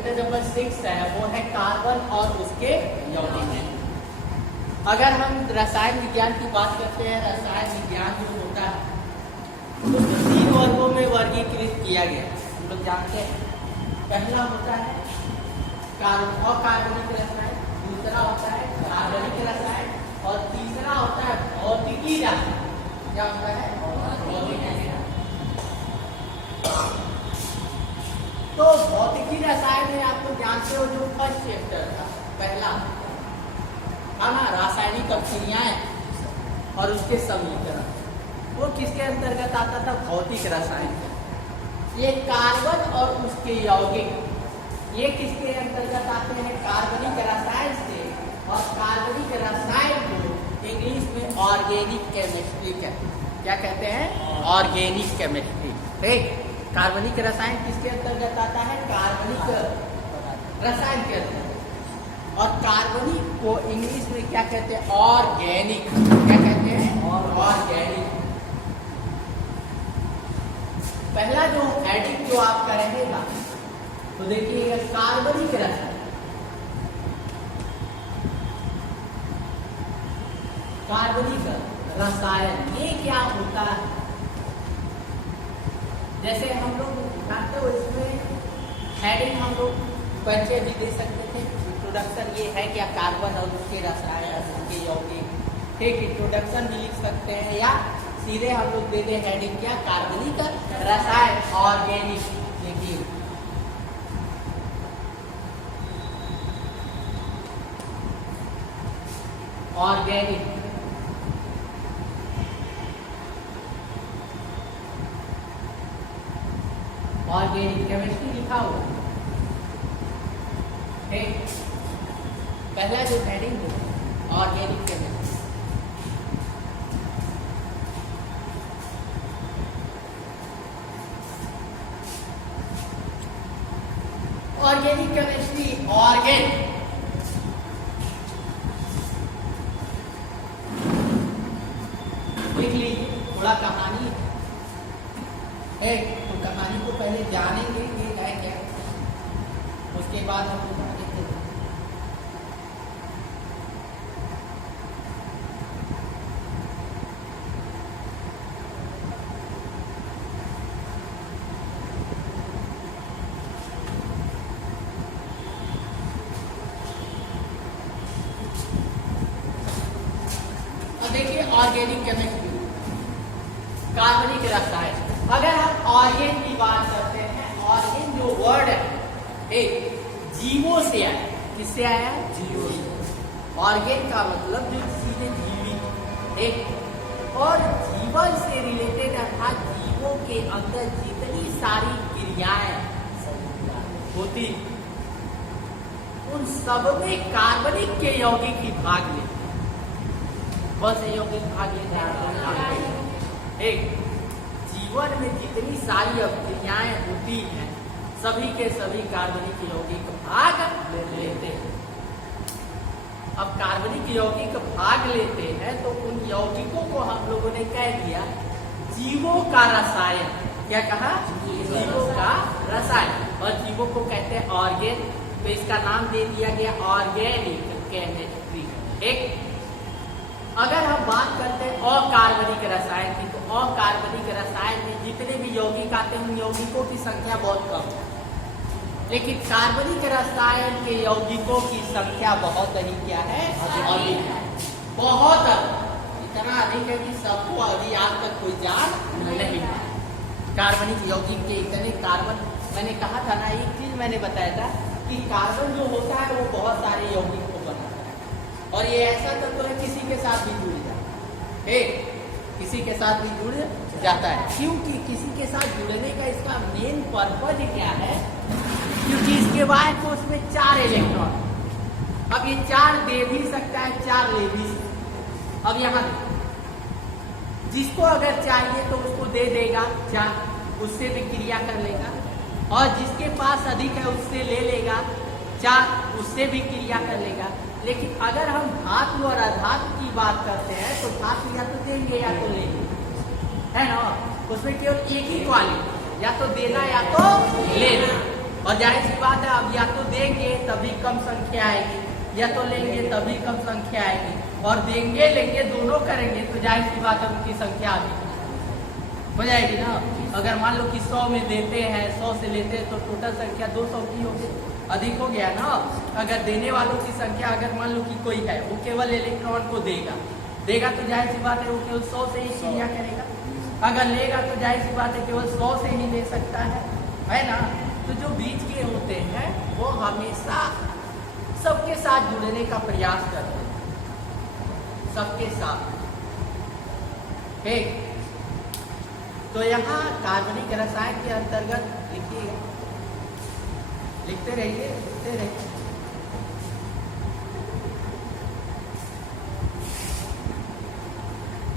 Chapter number 6 है वो है कार्बन और उसके यौगिक हैं। अगर हम रसायन विज्ञान की बात करते हैं, रसायन विज्ञान जो होता है उसको 3 वर्गों में वर्गीकृत किया गया है। हम लोग जानते हैं पहला होता है अकार्बनिक रसायन, दूसरा होता है कार्बनिक रसायन और तीसरा होता है भौतिकी रसायन। क्या होता है? भौतिकी रसायन। तो भौतिकी रसायन में आप लोग जानते हो जो फर्स्ट चैप्टर था, पहला था ना, रासायनिक अभिक्रियाएं और उसके समीकरण, वो किसके अंतर्गत आता था? भौतिक रसायन। ये कार्बन और उसके यौगिक ये किसके अंतर्गत आते हैं? कार्बनिक रसायन से। और कार्बनिक रसायन को इंग्लिश में ऑर्गेनिक केमिस्ट्री कहते हैं। क्या कहते हैं? Organic chemistry. ठीक, कार्बनिक रसायन किसके अंतर्गत आता है? कार्बनिक रसायन के अंतर्गत। और कार्बनिक को इंग्लिश में क्या कहते हैं? ऑर्गेनिक। क्या कहते हैं? ऑर्गेनिक। पहला जो हेडिंग जो आप करेंगे ना, तो देखिएगा कार्बनिक रसायन। कार्बनिक रसायन ये क्या होता है? जैसे हम लोग जानते हो इसमें हेडिंग हम लोग परिचय भी दे सकते थे। इंट्रोडक्शन ये है क्या? कार्बन और उसके रसायन, उसके यौगिक। एक इंट्रोडक्शन भी लिख सकते हैं या सीधे हम लोग दे दे हेडिंग क्या? कार्बनिक रसायन ऑर्गेनिक। देखिए ऑर्गेनिक, ऑर्गेनिक केमिस्ट्री लिखा हुआ है। पहला जो हेडिंग है organic chemistry. Organic chemistry, organ लिख लीजिए। थोड़ा कहानी है, तो कहानी को पहले जानेंगे ये है क्या, उसके बाद हम लोग आगे चलेंगे। देखिए ऑर्गेनिक केमिस्ट्री, कार्बनिक रसायन। अगर हम ऑर्गेन की बात करते हैं, ऑर्गेन जो वर्ड है एक जीवों से आया। किससे आया? जीवों से। ऑर्गेन का मतलब जो सीधे जीवित एक और जीवन से रिलेटेड अर्थात जीवों के अंदर जितनी सारी क्रियाएं होती उन सब में कार्बनिक के यौगिक ही भाग लेते। कौन से यौगिक भाग लेते हैं? एक जीवन में जितनी सारी अभिक्रियाएं होती हैं सभी के सभी कार्बनिक यौगिक भाग लेते हैं। अब कार्बनिक यौगिक भाग लेते हैं तो उन यौगिकों को हम लोगों ने कह दिया जीवों का रसायन। क्या कहा? जीवों का रसायन। और जीवों को कहते हैं ऑर्गेन, तो इसका नाम दे दिया गया ऑर्गेनिक केमिस्ट्री। एक अगर हम बात करते हैं अकार्बनिक रसायन की, तो अकार्बनिक रसायन में जितने भी यौगिक आते हैं उन यौगिकों की संख्या बहुत कम है, लेकिन कार्बनिक रसायन के यौगिकों की संख्या बहुत ही क्या है? अधिक है। बहुत अधिक, इतना अधिक है कि सबको अभी आज तक कोई जान नहीं। कार्बनिक यौगिक के इतने कार्बन, मैंने कहा था ना, एक चीज मैंने बताया था कि कार्बन जो होता है वो बहुत सारे यौगिक को बनाता है और ये ऐसा तत्व है किसी के साथ भी जुड़ जाता है। किसी के साथ भी जुड़ जाता है। क्योंकि किसी के साथ जुड़ने का इसका मेन पर्पज क्या है? क्योंकि इसके बाद तो उसमें 4 इलेक्ट्रॉन, अब ये 4 दे भी सकता है, 4 ले भी सकता है। अब यहाँ जिसको अगर चाहिए तो उसको दे देगा 4, उससे भी क्रिया कर लेगा, और जिसके पास अधिक है उससे ले लेगा 4, उससे भी क्रिया कर लेगा। लेकिन अगर हम धातु और अधातु की बात करते हैं तो धातु या तो देंगे या तो लेंगे, है ना। उसमें केवल एक ही क्वालिटी, या तो देना या तो लेना। और जाहिर सी बात है, अब या तो देंगे तभी कम संख्या आएगी, या तो लेंगे तभी कम संख्या आएगी, और देंगे लेंगे दोनों करेंगे तो जाहिर सी बात है उनकी संख्या अधिक हो जाएगी ना। अगर मान लो कि 100 में देते हैं, 100 से लेते हैं तो टोटल संख्या 200 की होगी, अधिक हो गया ना। अगर देने वालों की संख्या, अगर मान लो कि कोई है वो केवल इलेक्ट्रॉन को देगा तो जाहिर सी बात है वो केवल 100 से ही क्रिया करेगा। अगर लेगा तो जाहिर सी बात है केवल 100 से ही ले सकता है ना। तो जो बीच के होते हैं वो हमेशा सबके साथ जुड़ने का प्रयास करते हैं, सबके साथ। ठीक, तो यहाँ कार्बनिक रसायन के अंतर्गत लिखिएगा, लिखते रहिए।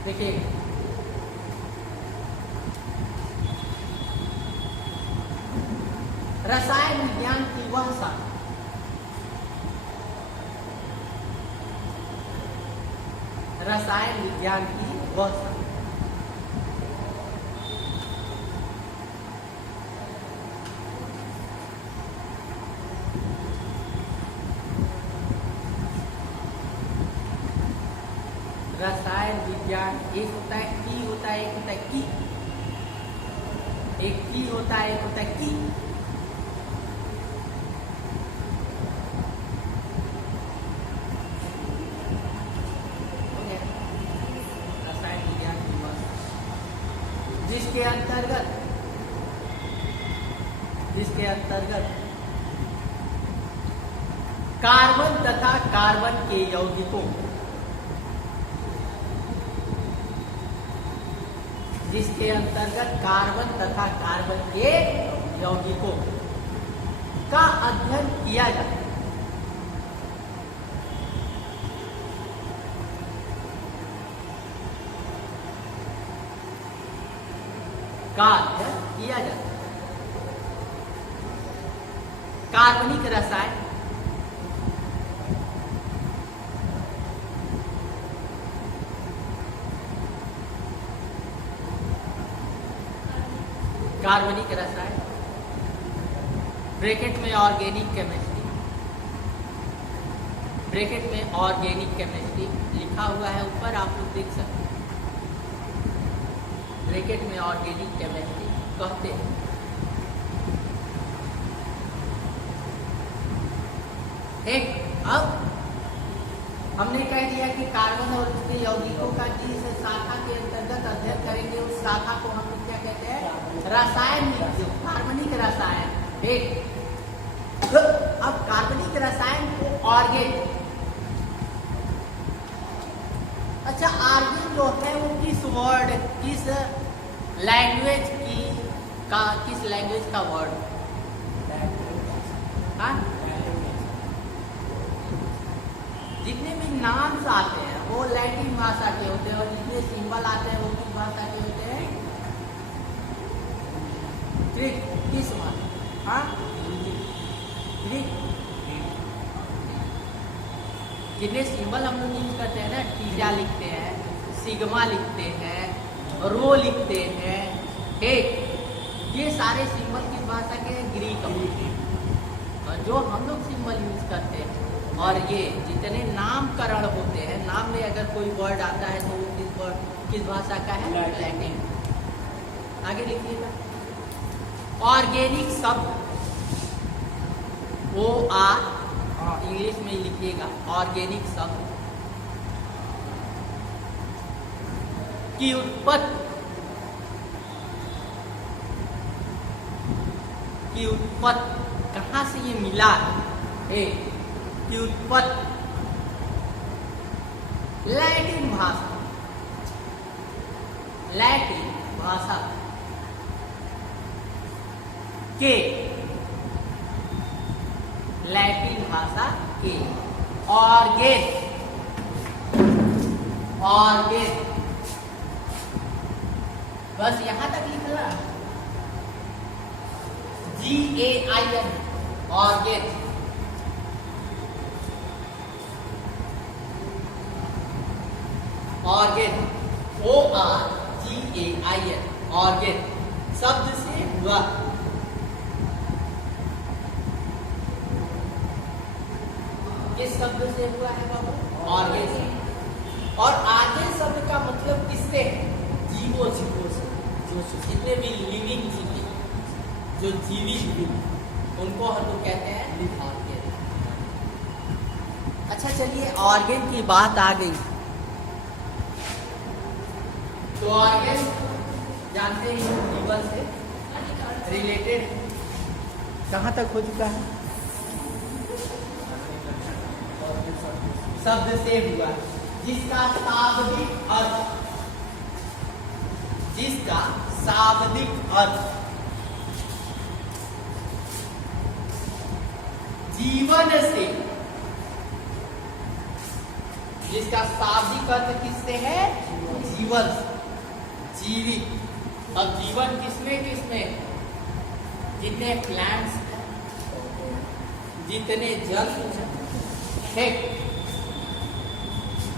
देखिए रसायन विज्ञान की वह शाखा, रसायन विज्ञान की वह शाखा रसायन विज्ञान, एक होता है की होता है, एक होता है की, एक की होता है, एक होता है की। रसायन विज्ञान की बात, जिसके अंतर्गत कार्बन तथा कार्बन के यौगिकों, जिसके अंतर्गत कार्बन तथा कार्बन के यौगिकों का अध्ययन किया जाता है। का अध्ययन किया जाता है। कार्बनिक रसायन कार्बनिक रसायन, ब्रैकेट में ऑर्गेनिक केमिस्ट्री, ब्रैकेट में ऑर्गेनिक केमिस्ट्री लिखा हुआ है ऊपर, आप लोग देख सकते हैं। ब्रैकेट में ऑर्गेनिक केमिस्ट्री कहते हैं। एक, अब हमने कह दिया कि कार्बन और उसके यौगिकों का जिस शाखा के अंतर्गत अध्ययन करेंगे उस शाखा को हम क्या कहते हैं? रसायन विज्ञान, कार्बनिक रसायन। एक, तो अब कार्बनिक रसायन को ऑर्गेन, अच्छा ऑर्गेन जो है वो किस वर्ड, किस लैंग्वेज की का, किस लैंग्वेज का वर्ड? हाँ, जितने भी नाम्स आते हैं वो लैटिन भाषा के होते हैं, और जितने सिंबल आते हैं वो किस भाषा के होते हैं? ग्रीक। किस भाषा? हाँ, ग्रीक। जितने सिंबल हम लोग यूज करते हैं ना, टीजा लिखते हैं, सिग्मा लिखते हैं, रो लिखते हैं, एक, ये सारे सिंबल किस भाषा के हैं? ग्रीक। और जो हम लोग सिंबल यूज करते हैं और ये जितने नामकरण होते हैं, नाम में अगर कोई वर्ड आता है तो वो किस भाषा का है? लैटिन। आगे लिखिएगा। ऑर्गेनिक शब्द OR, इंग्लिश में लिखिएगा, ऑर्गेनिक शब्द की उत्पत्ति कहाँ से ये मिला है? की उत्पत्ति लैटिन भाषा, लैटिन भाषा के, लैटिन भाषा के ऑर्गेन, ऑर्गेन, बस यहां तक लिखना, GAIN, organ. Organ, ORGAIN, organ शब्द से हुआ, किस शब्द से हुआ है बाबू? ऑर्गेन से। और ऑर्गेन शब्द का मतलब किससे है? जीवों से। जो जितने भी लिविंग जीव, जो जीवित जीव, उनको हम लोग कहते हैं ऑर्गेन। अच्छा चलिए, ऑर्गेन की बात आ गई तो ऑर्गेन जानते हैं लीवर से रिलेटेड कहाँ तक हो चुका है? शब्द से हुआ, जिसका शाब्दिक अर्थ जीवन से, जिसका शाब्दिक अर्थ किससे है? जीवन, जीवित। अब जीवन किसमें? जितने प्लांट्स, जितने जंतु है।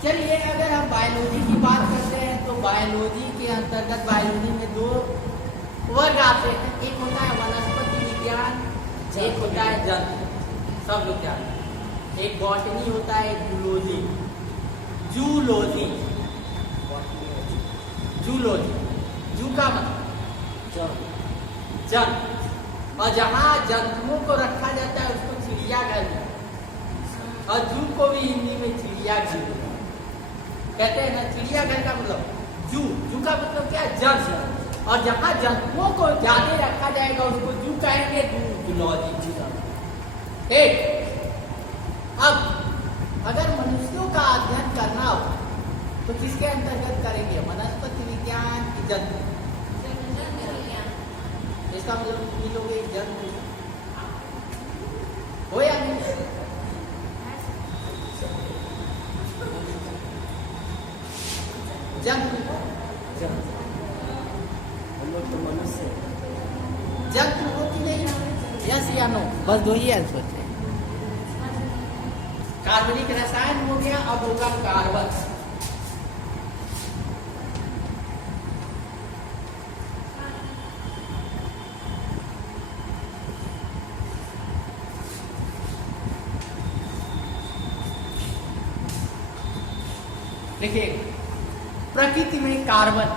चलिए, अगर हम बायोलॉजी की बात करते हैं तो बायोलॉजी के अंतर्गत बायोलॉजी में दो वर्ग आते हैं। एक होता है वनस्पति विज्ञान, एक होता है जंतु, सब लोग जानते हैं। एक बॉटनी होता है, एक जूलॉजी। जू का मतलब जंतु, और जहाँ जंतुओं को रखा जाता है उसको चिड़ियाघर में, और जू को भी हिंदी में चिड़ियाघर कहते हैं ना। चिड़ियाघर का मतलब जू का मतलब क्या है? जंतु। और जहाँ जंतुओं को ज्यादा रखा जाएगा उसको जू कहेंगे, जूलॉजी। अब अगर मनुष्यों का अध्ययन करना हो तो किसके अंतर्गत करेंगे? वनस्पति विज्ञान की जंतु। इसका मतलब मिलोगे जंतु हो या नहीं? जंतु हो कि नहीं? यस या नो? बस दो ही आंसर थे। कार्बनिक रसायन हो गया, अब होगा कार्बन। देखिए, प्रकृति में कार्बन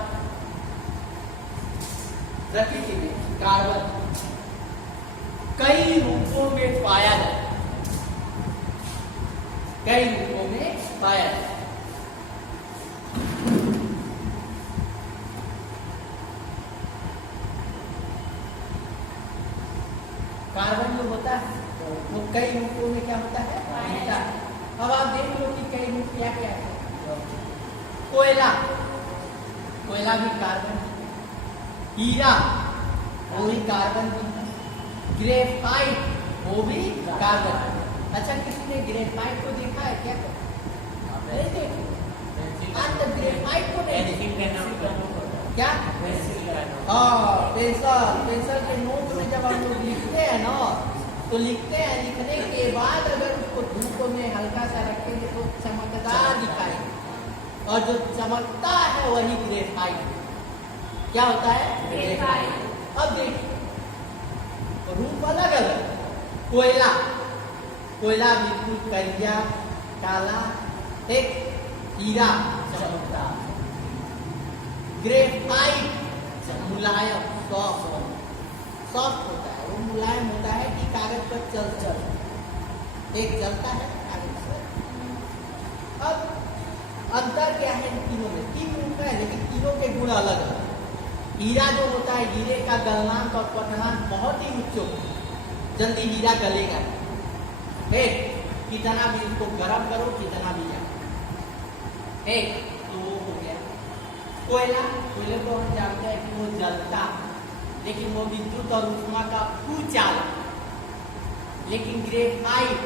कई रूपों में पाया जाता है। कार्बन जो होता है वो कई रूपों में क्या होता है? पाया। अब आप देख लो कि कई रूप क्या क्या है। कोयला भी कार्बन, हीरा वो भी कार्बन, ग्रेफाइट वो भी कार्बन। अच्छा, किसी ने ग्रेफाइट को देखा है क्या? ग्रेफाइट को नहीं क्या? हाँ, पेंसिल के नोट में जब हम लोग लिखते हैं ना, तो लिखने के बाद अगर उसको धूप में हल्का सा रखेंगे तो चमकदार दिखाएगा, और जो चमकता है वही ग्रेफाइट। क्या होता है? ग्रेफाइट। अब देखिए, रूप अलग अलग। कोयला बिल्कुल करिया काला, एक हीरा चमकता, ग्रेफाइट मुलायम सॉफ्ट होता है, वो मुलायम होता है कि कागज पर चल एक चलता है कागज पर। अब अंतर क्या है इन तीनों में? तीन रूप है लेकिन तीनों के गुण अलग अलग। हीरा जो होता है, हीरे का गलनांक और पटनांक बहुत ही उच्च होता है, जल्दी हीरा गलेगा। कितना भी उसको गर्म करो, कितना भी जाए। तो वो हो गया। कोयले को हम जानते हैं कि वो जलता, लेकिन वो विद्युत और ऊष्मा का कुचालक। लेकिन ग्रेफाइट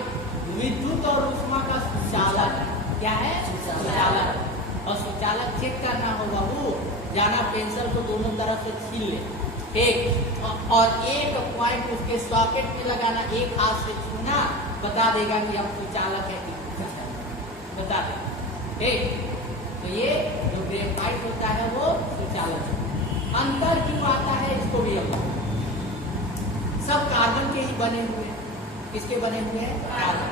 विद्युत और ऊष्मा का सुचालक। क्या है? सुचालक। और सुचालक चेक करना होगा, वो जाना पेंसिल को दोनों तरफ से छीन ले, और एक पॉइंट उसके सॉकेट में लगाना, एक हाथ से छूना, बता देगा कि अब सुचालक है कि बता देगा। तो ये जो ग्रेफाइट होता है वो सुचालक है। अंतर क्यों आता है इसको भी हम सब कार्बन के ही बने हुए हैं। किसके बने हुए हैं? कार्बन।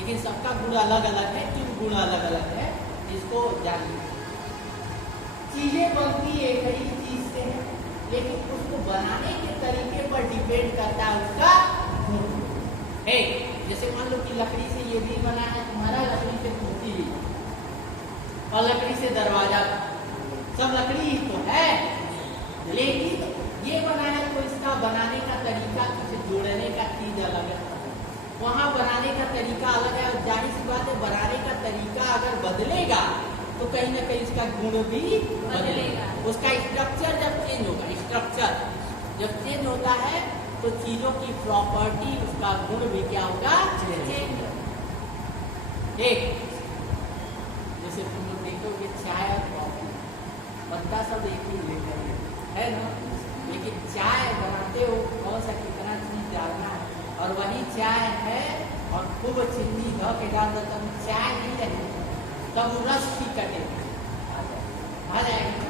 लेकिन सबका गुण अलग अलग है। क्यों गुण अलग अलग है इसको जानिए। चीजें बनती एक ही चीज से है, लेकिन उसको बनाने के तरीके पर डिपेंड करता है उसका गुण। जैसे मान लो कि लकड़ी से ये भी बना है तुम्हारा, लकड़ी से कुर्सी भी और लकड़ी से दरवाजा, सब लकड़ी ही तो है, लेकिन ये बना है तो इसका बनाने का तरीका, इसे जोड़ने का चीज अलग है, वहाँ बनाने का तरीका अलग है। और जाहिर सी बात है बनाने का तरीका अगर बदलेगा तो कहीं ना कहीं इसका गुण भी बदलेगा। उसका स्ट्रक्चर जब चेंज होगा, स्ट्रक्चर जब चेंज होता है तो चीजों की प्रॉपर्टी, उसका गुण भी क्या होगा, चेंज। एक जैसे तुम लोग देखोगे चाय और कॉफी, पत्ता सब एक ही लेकर है ना, लेकिन चाय बनाते हो कौन सा कितना चीज डालना है, और वही चाय है और खूब चीनी ध के डाल दो तब चाय नहीं रहेगी, तब रस भी कटेगा, आ जाएगा।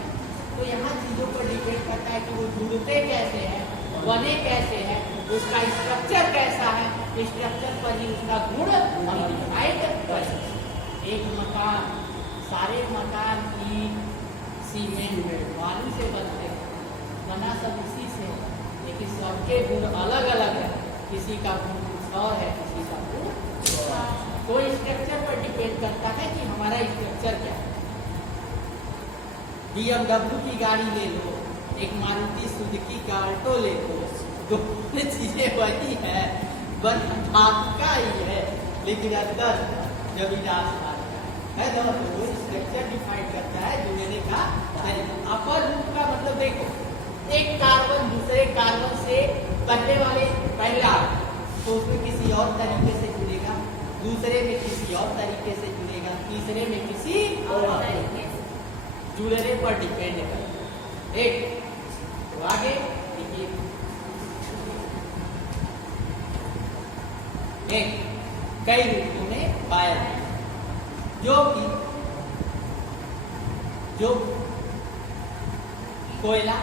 तो यहाँ चीजों पर डिपेंड करता है कि वो जुड़ते कैसे हैं, बने कैसे हैं, उसका स्ट्रक्चर कैसा है, स्ट्रक्चर पर ही उसका गुण हम डिसाइड कर सकते हैं। एक मकान, सारे मकान की सीमेंट बालू से बनते हैं, बना सब उसी से, लेकिन सबके गुण अलग अलग है, किसी का गुण कुछ और है, किसी का गुण तो स्ट्रक्चर पर डिपेंड करता है कि हमारा स्ट्रक्चर क्या है। BMW की गाड़ी ले लो, एक मारुति सुजुकी का ऑल्टो ले लो, दोनों चीजें वही है, बस आपका ही है, लेकिन अंदर जमीन आसमान है ना, तो वो स्ट्रक्चर डिफाइन करता है जुड़ने का। अपर रूप का मतलब देखो, एक कार्बन दूसरे कार्बन से पहले वाले पहला तो उसमें किसी और तरीके से जुड़ेगा, दूसरे में किसी और तरीके से जुड़ेगा, तीसरे में किसी और तरीके से जुड़ने पर डिपेंड है। एक तो आगे देखिए, एक कई रूपों में पाया जाता है, जो कोयला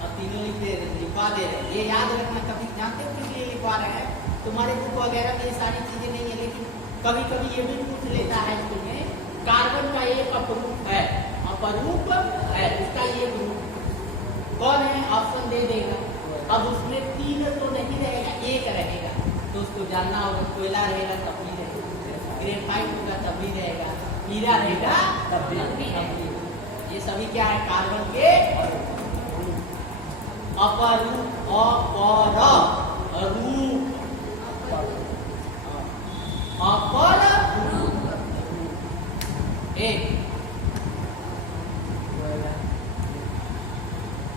और तीनों लिखवा दे रहे हैं। ये याद रखना, कभी जानते हो किस लिए लिखवा रहे हैं, तुम्हारे बुक वगैरह में ये सारी चीजें नहीं है, लेकिन कभी कभी ये भी पूछ लेता है तुम्हें, कार्बन का एक अपरूप है, उसका ये ग्रुप कौन है, ऑप्शन दे देगा। अब उसमें 3 तो नहीं रहेगा, 1 रहेगा, तो उसको जानना होगा। कोयला रहेगा तब भी रहेगा, ग्रेफाइट होगा तब भी रहेगा, हीरा रहेगा तब भी रहेगा। ये सभी क्या है, कार्बन के अपरूप, एक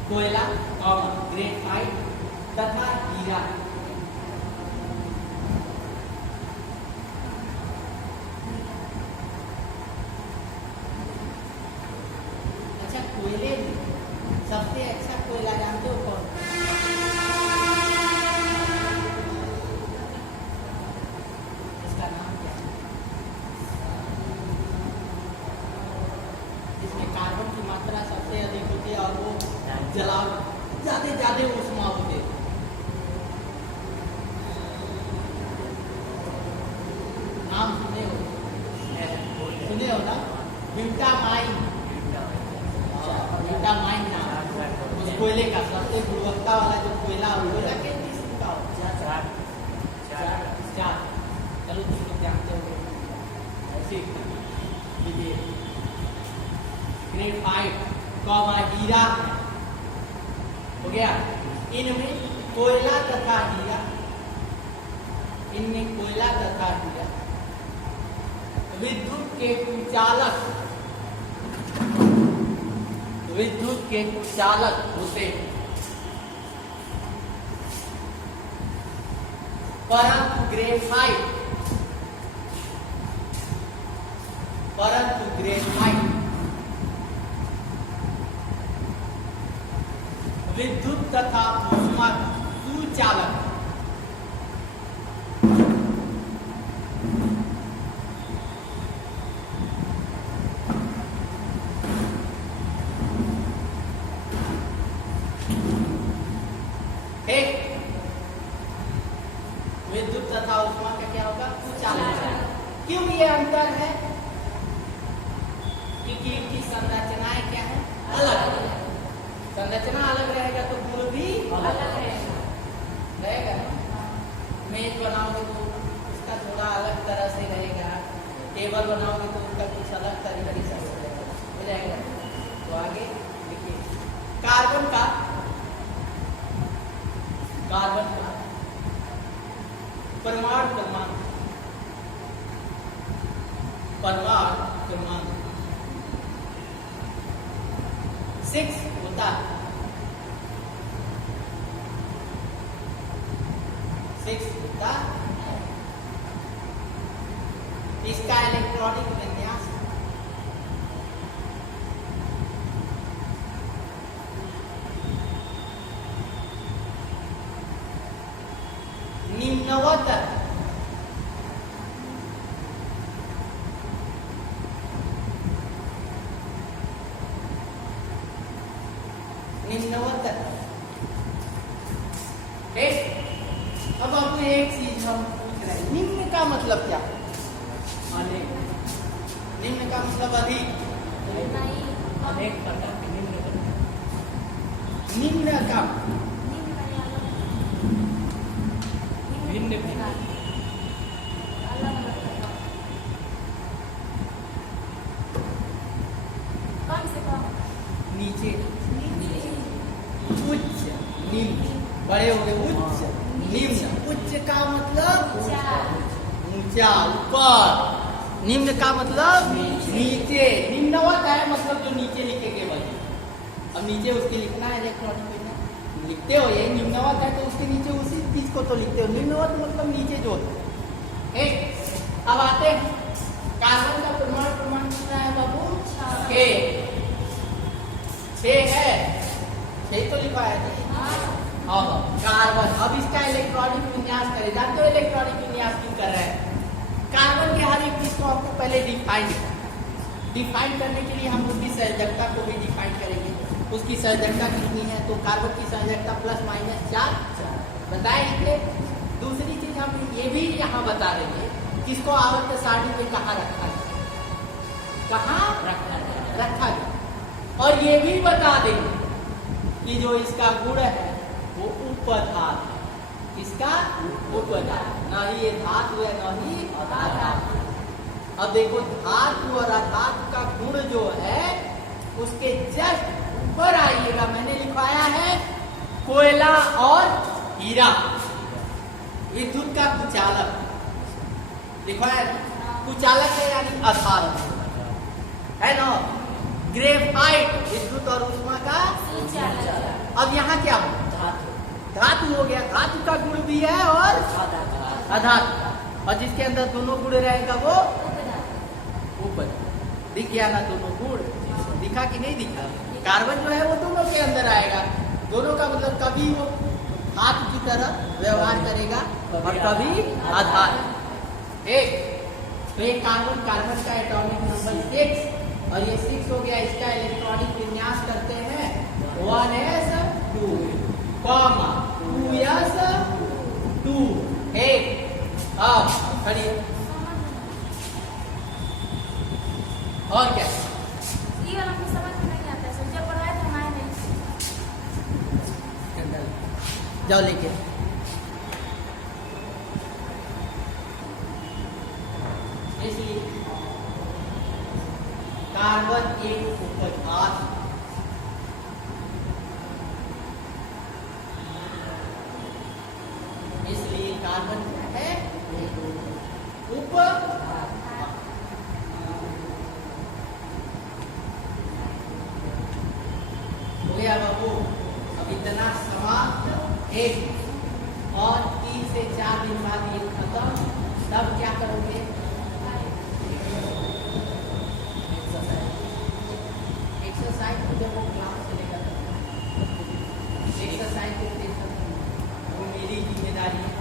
कोयला, ग्रेफाइट तथा हीरा। अच्छा, कोयले सबसे अच्छा कोयला जानते हो कौन? इसका नाम क्या है? इसमें कार्बन की मात्रा सबसे अधिक होती है और वो जलाव ज्यादा ऊष्मा होते। नाम सुने हो ना, ब्यूटामाइन नाम उस कोयले का, सबसे गुणवत्ता वाला जो कोयला के किस्म का हो, चार। चलो तुम लोग जानते हो ऐसे ग्रेफाइट, हीरा हो गया। इनमें कोयला तथा हीरा, विद्युत के कुचालक होते हैं, परंतु ग्रेफाइट विद्युत तथा ऊष्मा सुचालक। विद्युत तथा ऊष्मा का क्या होगा? कुचालक। क्यों ये अंतर है? क्योंकि इनकी संरचनाएं क्या है? अलग। संरचना अलग रहेगा तो गुण भी अलग रहेगा। मेज बनाओगे तो उसका थोड़ा अलग तरह से रहेगा, टेबल बनाओगे तो उसका कुछ अलग तरीके से हो जाएगा। तो आगे देखिए, कार्बन का परमाणु क्रमांक 6 होता है। 6 होता है। इसका इलेक्ट्रॉनिक विन्यास निम्नवत अब अपने एक चीज हम पूछ रहे हैं, निम्न का मतलब क्या? अनेक। निम्न का मतलब अधिक। अनेक प्रकार के निम्न का भिन्न भिन्न नीचे उच्च निम्न, बड़े हो गए उच्च निम्न। उच्च का मतलब ऊंचा ऊपर, निम्न का मतलब नीचे। निम्नवत है मतलब जो नीचे लिखेंगे वही। अब नीचे उसके लिखना है इलेक्ट्रॉनिक में लिखते हो, ये निम्नवत है तो उसके नीचे उसी चीज को तो लिखते हो। निम्नवत मतलब नीचे जो है। अब आते हैं कार्बन का परमाणु कितना है बाबू? 6 है। 6 तो लिखा है। कार्बन। अब इसका इलेक्ट्रॉनिक विन्यास करें। जानते हो इलेक्ट्रॉनिक विन्यास क्यों कर रहे हैं? कार्बन के हर एक चीज को आपको पहले डिफाइन करने के लिए हम उसकी संयोजकता को भी डिफाइन करेंगे। उसकी संयोजकता कितनी है? तो कार्बन की संयोजकता ±4 बताएंगे। दूसरी चीज हम ये भी यहाँ बता देंगे किसको आवर्त सारणी में कहाँ रखा है, कहाँ रखा गया। और ये भी बता देंगे कि जो इसका गुण है वो उपधातु है। इसका उपधातु, न ही ये धातु है न ही अधातु। अब देखो धातु और अधातु का गुण जो है उसके जस्ट ऊपर आइएगा, मैंने लिखवाया है कोयला और हीरा। विद्युत का कुचालक लिखवाया है, कुचालक है यानी आधार है ना। ग्रेफाइट विद्युत और ऊष्मा का कुचालक। अब यहाँ क्या हो? धातु हो गया। धातु का गुण भी है और अधातु, और जिसके अंदर दोनों गुण रहेगा वो ऊपर। दिख गया ना दोनों गुण? दिखा कि नहीं दिखा? कार्बन जो है वो दोनों के अंदर आएगा। दोनों का मतलब कभी वो धातु की तरह व्यवहार करेगा और कभी आधार। एक तो ये कार्बन का एटॉमिक नंबर 6 और ये 6 हो गया। इसका इलेक्ट्रॉनिक विन्यास करते हैं 1s2, 2s2। अब खड़ी और क्या? ये वाला मुझे समझ में नहीं आता है, जब पढ़ाया तो हमारे नहीं। जाओ लेके। इसलिए कार्बन एक उपधातु, इसलिए कार्बन क्या है? हो गया बाबू। अब इतना समाप्त। एक और 3 से 4 दिन बाद ये खत्म। तब क्या करोगे? एक्सरसाइज तो जब वो क्लास चलेगा एक्सरसाइज को वो मेरी जिम्मेदारी है।